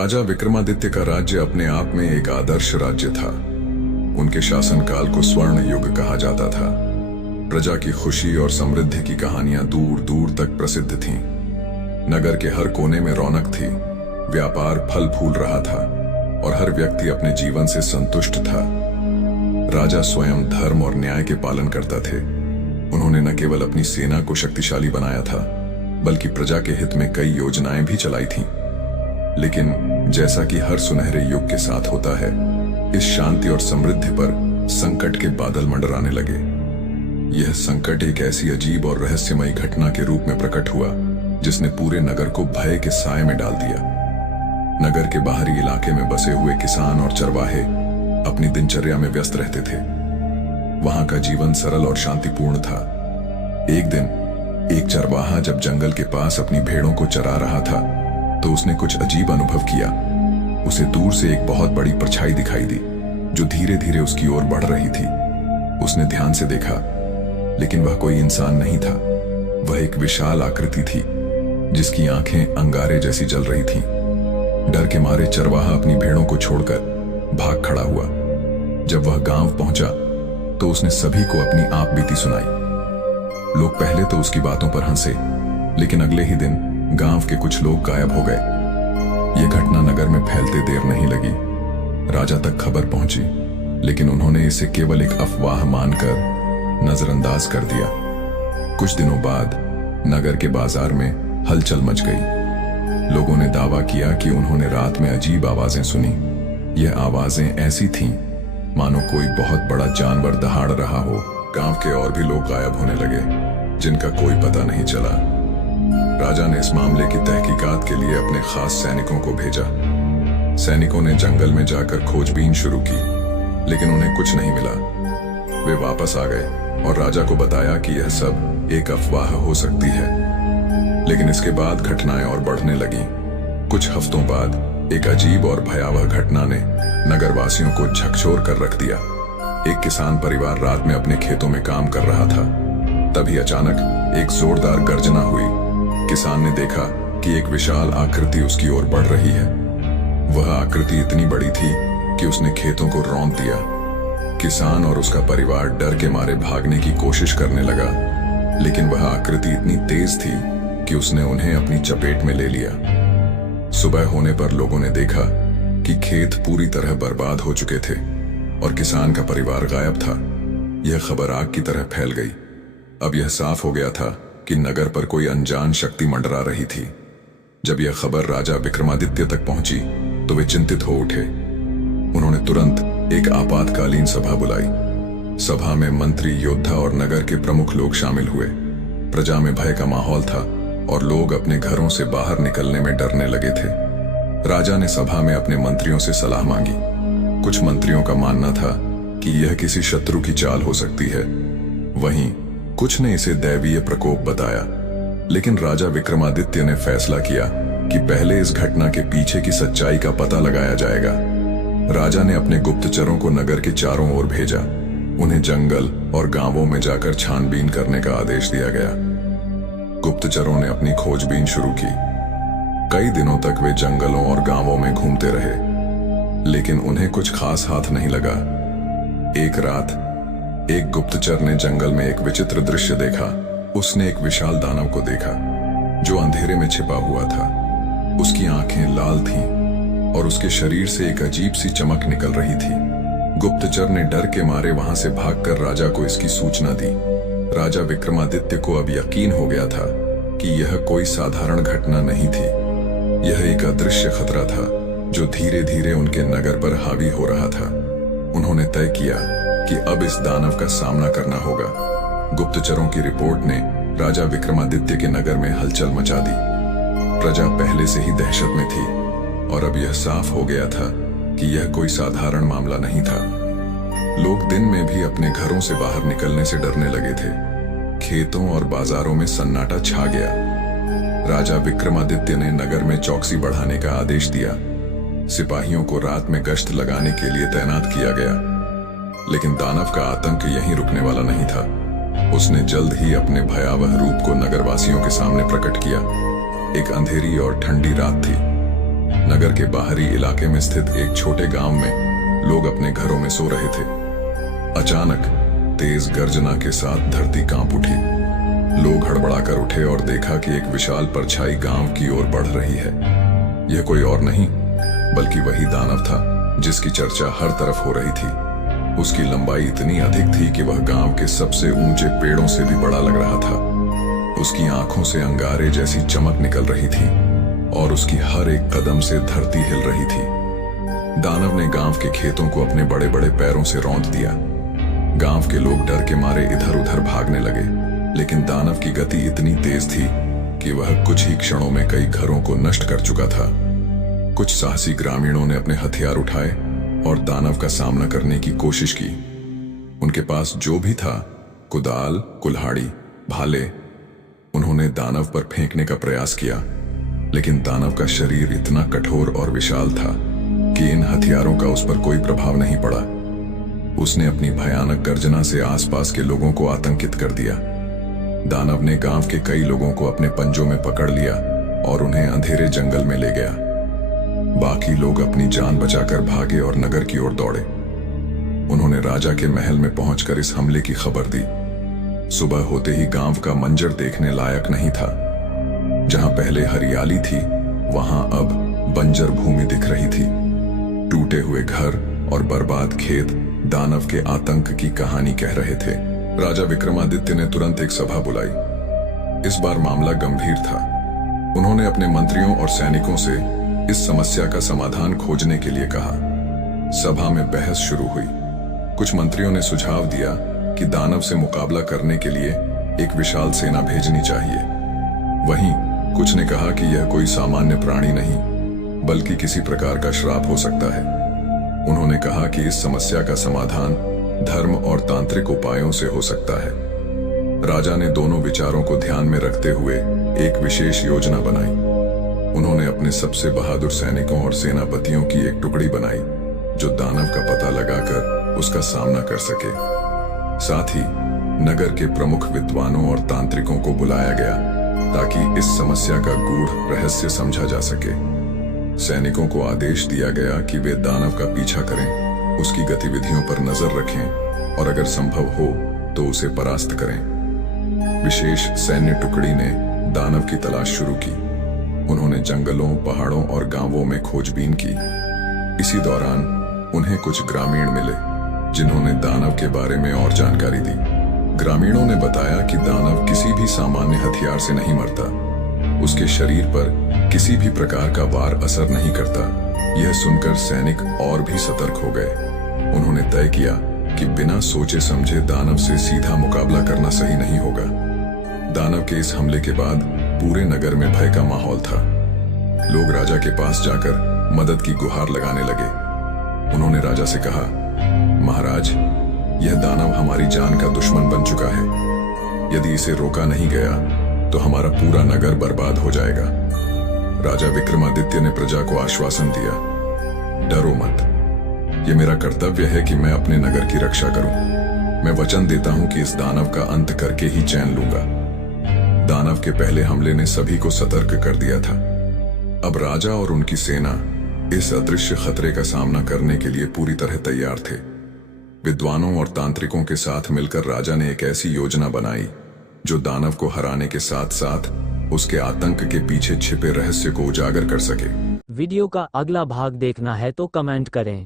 राजा विक्रमादित्य का राज्य अपने आप में एक आदर्श राज्य था। उनके शासनकाल को स्वर्ण युग कहा जाता था। प्रजा की खुशी और समृद्धि की कहानियां दूर दूर तक प्रसिद्ध थीं। नगर के हर कोने में रौनक थी, व्यापार फल फूल रहा था और हर व्यक्ति अपने जीवन से संतुष्ट था। राजा स्वयं धर्म और न्याय के पालन करता थे। उन्होंने न केवल अपनी सेना को शक्तिशाली बनाया था, बल्कि प्रजा के हित में कई योजनाएं भी चलाई थीं। लेकिन जैसा कि हर सुनहरे युग के साथ होता है, इस शांति और समृद्धि पर संकट के बादल मंडराने लगे। यह संकट एक ऐसी अजीब और रहस्यमयी घटना के रूप में प्रकट हुआ जिसने पूरे नगर को भय के साए में डाल दिया। नगर के बाहरी इलाके में बसे हुए किसान और चरवाहे अपनी दिनचर्या में व्यस्त रहते थे। वहां का जीवन सरल और शांतिपूर्ण था। एक दिन एक चरवाहा जब जंगल के पास अपनी भेड़ों को चरा रहा था तो उसने कुछ अजीब अनुभव किया। उसे दूर से एक बहुत बड़ी परछाई दिखाई दी जो धीरे धीरे उसकी ओर बढ़ रही थी। उसने ध्यान से देखा, लेकिन वह कोई इंसान नहीं था। वह एक विशाल आकृति थी जिसकी आंखें अंगारे जैसी जल रही थीं। डर के मारे चरवाहा अपनी भेड़ों को छोड़कर भाग खड़ा हुआ। जब वह गांव पहुंचा तो उसने सभी को अपनी आप बीती सुनाई। लोग पहले तो उसकी बातों पर हंसे, लेकिन अगले ही दिन गांव के कुछ लोग गायब हो गए। यह घटना नगर में फैलते देर नहीं लगी। राजा तक खबर पहुंची, लेकिन उन्होंने इसे केवल एक अफवाह मानकर नजरअंदाज कर दिया। कुछ दिनों बाद नगर के बाजार में हलचल मच गई। लोगों ने दावा किया कि उन्होंने रात में अजीब आवाजें सुनी। यह आवाजें ऐसी थीं मानो कोई बहुत बड़ा जानवर दहाड़ रहा हो। गांव के और भी लोग गायब होने लगे जिनका कोई पता नहीं चला। राजा ने इस मामले की तहकीकात के लिए अपने खास सैनिकों को भेजा। सैनिकों ने जंगल में जाकर खोजबीन शुरू की, लेकिन उन्हें कुछ नहीं मिला। वे वापस आ गए और राजा को बताया कि यह सब एक अफवाह हो सकती है। लेकिन इसके बाद घटनाएं और बढ़ने लगीं। कुछ हफ्तों बाद एक अजीब और भयावह घटना ने नगरवासियों को झकझोर कर रख दिया। एक किसान परिवार रात में अपने खेतों में काम कर रहा था। तभी अचानक एक जोरदार गर्जना हुई। किसान ने देखा कि एक विशाल आकृति उसकी ओर बढ़ रही है। वह आकृति इतनी बड़ी थी कि उसने खेतों को रौंद दिया। किसान और उसका परिवार डर के मारे भागने की कोशिश करने लगा, लेकिन वह आकृति इतनी तेज थी कि उसने उन्हें अपनी चपेट में ले लिया। सुबह होने पर लोगों ने देखा कि खेत पूरी तरह बर्बाद हो चुके थे और किसान का परिवार गायब था। यह खबर आग की तरह फैल गई। अब यह साफ हो गया था कि नगर पर कोई अनजान शक्ति मंडरा रही थी। जब यह खबर राजा विक्रमादित्य तक पहुंची तो वे चिंतित हो उठे। उन्होंने तुरंत एक आपातकालीन सभा बुलाई। सभा में मंत्री, योद्धा और नगर के प्रमुख लोग शामिल हुए। प्रजा में भय का माहौल था और लोग अपने घरों से बाहर निकलने में डरने लगे थे। राजा ने सभा में अपने मंत्रियों से सलाह मांगी। कुछ मंत्रियों का मानना था कि यह किसी शत्रु की चाल हो सकती है, वहीं कुछ ने इसे दैवीय प्रकोप बताया। लेकिन राजा विक्रमादित्य ने फैसला किया कि पहले इस घटना के पीछे की सच्चाई का पता लगाया जाएगा। राजा ने अपने गुप्तचरों को नगर के चारों ओर भेजा। उन्हें जंगल और गांवों में जाकर छानबीन करने का आदेश दिया गया। गुप्तचरों ने अपनी खोजबीन शुरू की। कई दिनों तक वे जंगलों और गांवों में घूमते रहे, लेकिन उन्हें कुछ खास हाथ नहीं लगा। एक रात एक गुप्तचर ने जंगल में एक विचित्र दृश्य देखा। उसने एक विशाल दानव को देखा जो अंधेरे में छिपा हुआ था। उसकी आंखें लाल थीं और उसके शरीर से एक अजीब सी चमक निकल रही थी। गुप्तचर ने डर के मारे वहां से भागकर राजा को इसकी सूचना दी। राजा विक्रमादित्य को अब यकीन हो गया था कि यह कोई साधारण घटना नहीं थी। यह एक अदृश्य खतरा था जो धीरे धीरे उनके नगर पर हावी हो रहा था। उन्होंने तय किया कि अब इस दानव का सामना करना होगा। गुप्तचरों की रिपोर्ट ने राजा विक्रमादित्य के नगर में हलचल मचा दी। प्रजा पहले से ही दहशत में थी और अब यह साफ हो गया था कि यह कोई साधारण मामला नहीं था। लोग दिन में भी अपने घरों से बाहर निकलने से डरने लगे थे। खेतों और बाजारों में सन्नाटा छा गया। राजा विक्रमादित्य ने नगर में चौकसी बढ़ाने का आदेश दिया। सिपाहियों को रात में गश्त लगाने के लिए तैनात किया गया। लेकिन दानव का आतंक यहीं रुकने वाला नहीं था। उसने जल्द ही अपने भयावह रूप को नगरवासियों के सामने प्रकट किया। एक अंधेरी और ठंडी रात थी। नगर के बाहरी इलाके में स्थित एक छोटे गांव में लोग अपने घरों में सो रहे थे। अचानक तेज गर्जना के साथ धरती कांप उठी। लोग हड़बड़ाकर उठे और देखा कि एक विशाल परछाई गांव की ओर बढ़ रही है। यह कोई और नहीं बल्कि वही दानव था जिसकी चर्चा हर तरफ हो रही थी। उसकी लंबाई इतनी अधिक थी कि वह गांव के सबसे ऊंचे पेड़ों से भी बड़ा लग रहा था। उसकी आंखों से अंगारे जैसी चमक निकल रही थी और उसकी हर एक कदम से धरती हिल रही थी। दानव ने गांव के खेतों को अपने बड़े बड़े पैरों से रौंद दिया। गांव के लोग डर के मारे इधर उधर भागने लगे, लेकिन दानव की गति इतनी तेज थी कि वह कुछ ही क्षणों में कई घरों को नष्ट कर चुका था। कुछ साहसी ग्रामीणों ने अपने हथियार उठाए और दानव का सामना करने की कोशिश की। उनके पास जो भी था, कुदाल, कुल्हाड़ी, भाले, उन्होंने दानव पर फेंकने का प्रयास किया, लेकिन दानव का शरीर इतना कठोर और विशाल था कि इन हथियारों का उस पर कोई प्रभाव नहीं पड़ा। उसने अपनी भयानक गर्जना से आसपास के लोगों को आतंकित कर दिया। दानव ने गांव के कई लोगों को अपने पंजों में पकड़ लिया और उन्हें अंधेरे जंगल में ले गया। बाकी लोग अपनी जान बचाकर भागे और नगर की ओर दौड़े। उन्होंने राजा के महल में पहुंचकर इस हमले की खबर दी। सुबह होते ही गांव का मंजर देखने लायक नहीं था। जहां पहले हरियाली थी, वहां अब बंजर भूमि दिख रही थी। टूटे हुए घर और बर्बाद खेत दानव के आतंक की कहानी कह रहे थे। राजा विक्रमादित्य ने तुरंत एक सभा बुलाई। इस बार मामला गंभीर था। उन्होंने अपने मंत्रियों और सैनिकों से इस समस्या का समाधान खोजने के लिए कहा। सभा में बहस शुरू हुई। कुछ मंत्रियों ने सुझाव दिया कि दानव से मुकाबला करने के लिए एक विशाल सेना भेजनी चाहिए। वहीं कुछ ने कहा कि यह कोई सामान्य प्राणी नहीं बल्कि किसी प्रकार का श्राप हो सकता है। उन्होंने कहा कि इस समस्या का समाधान धर्म और तांत्रिक उपायों से हो सकता है। राजा ने दोनों विचारों को ध्यान में रखते हुए एक विशेष योजना बनाई। उन्होंने अपने सबसे बहादुर सैनिकों और सेनापतियों की एक टुकड़ी बनाई जो दानव का पता लगाकर उसका सामना कर सके। साथ ही नगर के प्रमुख विद्वानों और तांत्रिकों को बुलाया गया ताकि इस समस्या का गूढ़ रहस्य समझा जा सके। सैनिकों को आदेश दिया गया कि वे दानव का पीछा करें, उसकी गतिविधियों पर नजर रखें और अगर संभव हो तो उसे परास्त करें। विशेष सैन्य टुकड़ी ने दानव की तलाश शुरू की। उन्होंने जंगलों, पहाड़ों और गांवों में खोजबीन की। इसी दौरान उन्हें कुछ ग्रामीण मिले जिन्होंने दानव के बारे में और जानकारी दी। ग्रामीणों ने बताया कि दानव किसी भी सामान्य हथियार से नहीं मरता। उसके शरीर पर किसी भी प्रकार का वार असर नहीं करता। यह सुनकर सैनिक और भी सतर्क हो गए। उन्होंने तय किया कि बिना सोचे समझे दानव से सीधा मुकाबला करना सही नहीं होगा। दानव के इस हमले के बाद पूरे नगर में भय का माहौल था। लोग राजा के पास जाकर मदद की गुहार लगाने लगे। उन्होंने राजा से कहा, महाराज, यह दानव हमारी जान का दुश्मन बन चुका है। यदि इसे रोका नहीं गया तो हमारा पूरा नगर बर्बाद हो जाएगा। राजा विक्रमादित्य ने प्रजा को आश्वासन दिया, डरो मत, यह मेरा कर्तव्य है कि मैं अपने नगर की रक्षा करूं। मैं वचन देता हूं कि इस दानव का अंत करके ही चैन लूंगा। दानव के पहले हमले ने सभी को सतर्क कर दिया था। अब राजा और उनकी सेना इस अदृश्य खतरे का सामना करने के लिए पूरी तरह तैयार थे। विद्वानों और तांत्रिकों के साथ मिलकर राजा ने एक ऐसी योजना बनाई जो दानव को हराने के साथ साथ उसके आतंक के पीछे छिपे रहस्य को उजागर कर सके। वीडियो का अगला भाग देखना है तो कमेंट करें।